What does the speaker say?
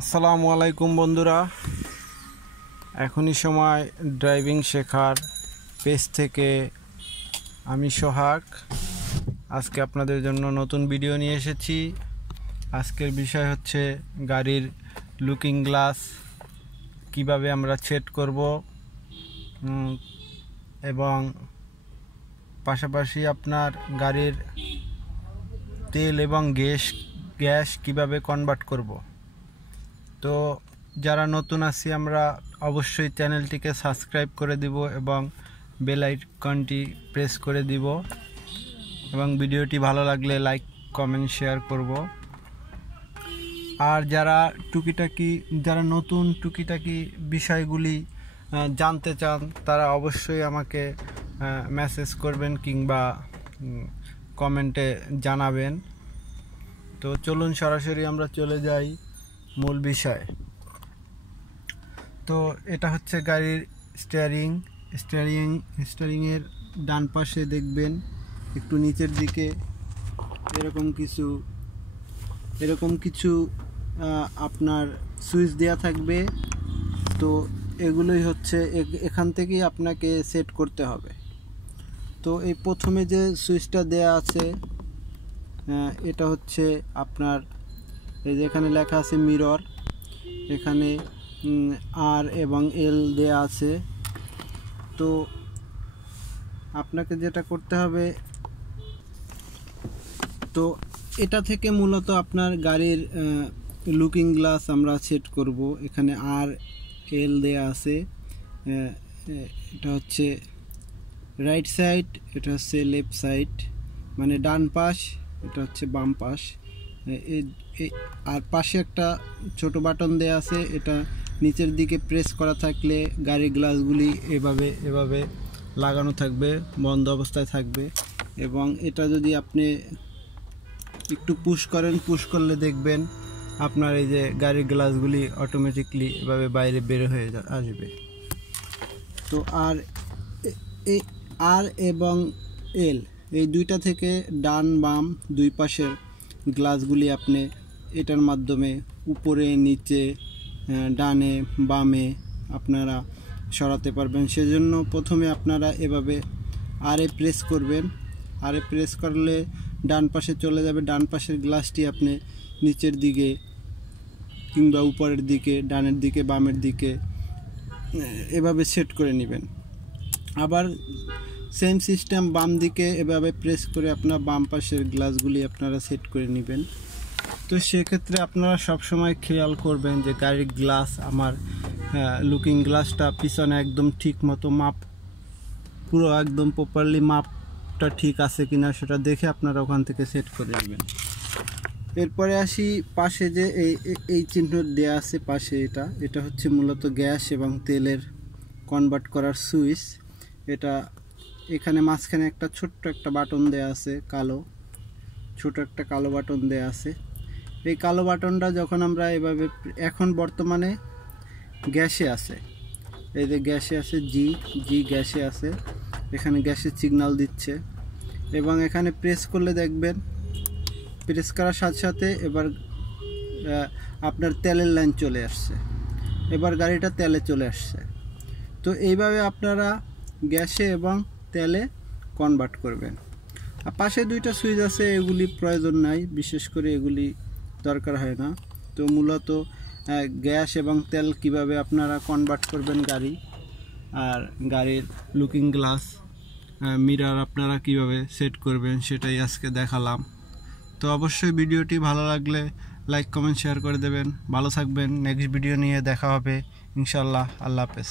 আসসালামু আলাইকুম বন্ধুরা, এখনই সময় ড্রাইভিং শেখার পেজ থেকে আমি সোহাগ আজকে আপনাদের জন্য নতুন ভিডিও নিয়ে এসেছি। আজকের বিষয় হচ্ছে গাড়ির লুকিং গ্লাস কিভাবে আমরা সেট করব এবং পাশাপাশি আপনার গাড়ির তেল এবং গ্যাস কিভাবে কনভার্ট করব। তো যারা নতুন আছি আমরা অবশ্যই চ্যানেলটিকে সাবস্ক্রাইব করে দিব এবং বেল আইকনটি প্রেস করে দিব এবং ভিডিওটি ভালো লাগলে লাইক কমেন্ট শেয়ার করব। আর যারা নতুন টুকিটাকি বিষয়গুলি জানতে চান তারা অবশ্যই আমাকে মেসেজ করবেন কিংবা কমেন্টে জানাবেন। তো চলুন সরাসরি আমরা চলে যাই মূল বিষয়। তো এটা হচ্ছে গাড়ির স্টিয়ারিংয়ের ডান পাশে দেখবেন একটু নিচের দিকে এরকম কিছু আপনার সুইচ দেওয়া থাকবে। তো এগুলোই হচ্ছে এখান থেকেই আপনাকে সেট করতে হবে। তো এই প্রথমে যে সুইচটা দেয়া আছে এটা হচ্ছে আপনার এই যে এখানে লেখা আছে মিরর, এখানে আর এবং এল দেয়া আছে। তো আপনাকে যেটা করতে হবে, তো এটা থেকে মূলত আপনার গাড়ির লুকিং গ্লাস আমরা সেট করব। এখানে আর এল দেয়া আছে, এটা হচ্ছে রাইট সাইড, এটা হচ্ছে লেফট সাইড মানে ডান পাশ, এটা হচ্ছে বাম পাশ। আর পাশে একটা ছোট বাটন দেয়া আছে, এটা নিচের দিকে প্রেস করা থাকলে গাড়ির গ্লাসগুলি এভাবে লাগানো থাকবে, বন্ধ অবস্থায় থাকবে। এবং এটা যদি আপনি একটু পুশ করলে দেখবেন আপনার এই যে গাড়ির গ্লাসগুলি অটোমেটিকলি এভাবে বাইরে বের হয়ে আসবে। তো আর এবং এল এই দুইটা থেকে ডান বাম দুই পাশের গ্লাসগুলি আপনি এটার মাধ্যমে উপরে নিচে ডানে বামে আপনারা সরাতে পারবেন। সেজন্য প্রথমে আপনারা এভাবে আরে প্রেস করবেন। আরে প্রেস করলে ডান পাশে চলে যাবে। ডান পাশের গ্লাসটি আপনি নিচের দিকে কিংবা উপরের দিকে, ডানের দিকে বামের দিকে এভাবে সেট করে নেবেন। আবার সেম সিস্টেম বাম দিকে এভাবে প্রেস করে আপনার বাম পাশের গ্লাসগুলি আপনারা সেট করে নেবেন। তো সেক্ষেত্রে আপনারা সবসময় খেয়াল করবেন যে গাড়ির গ্লাস আমার লুকিং গ্লাসটা পিছনে একদম ঠিক মতো পুরো একদম প্রপারলি মাপটা ঠিক আছে কিনা সেটা দেখে আপনারা ওখান থেকে সেট করে নেবেন। এরপরে আসি পাশে যে এই চিহ্ন দেয়া আছে পাশে, এটা হচ্ছে মূলত গ্যাস এবং তেলের কনভার্ট করার সুইচ। এটা এখানে মাঝখানে একটা ছোট্ট একটা বাটন দেয়া আছে, ছোট একটা কালো বাটন দেয়া আছে। এই কালো বাটনটা যখন আমরা এভাবে, এখন বর্তমানে গ্যাসে আছে, এই যে গ্যাসে আছে জি গ্যাসে আছে, এখানে গ্যাসের সিগন্যাল দিচ্ছে এবং এখানে প্রেস করলে দেখবেন, প্রেস করার সাথে সাথে এবার আপনার তেলের লাইন চলে আসছে, এবার গাড়িটা তেলে চলে আসছে। তো এইভাবে আপনারা গ্যাসে এবং তেলে কনভার্ট করবেন। আর পাশে দুইটা সুইচ আছে, এগুলি প্রয়োজন নাই, বিশেষ করে এগুলি দরকার হয় না। তো মূলত গ্যাস এবং তেল কিভাবে আপনারা কনভার্ট করবেন আর গাড়ির লুকিং গ্লাস মিরর আপনারা কিভাবে সেট করবেন সেটাই আজকে দেখালাম। তো অবশ্যই ভিডিওটি ভালো লাগলে লাইক কমেন্ট শেয়ার করে দেবেন। ভালো থাকবেন, নেক্সট ভিডিও নিয়ে দেখা হবে ইনশাল্লাহ। আল্লাহ হাফেজ।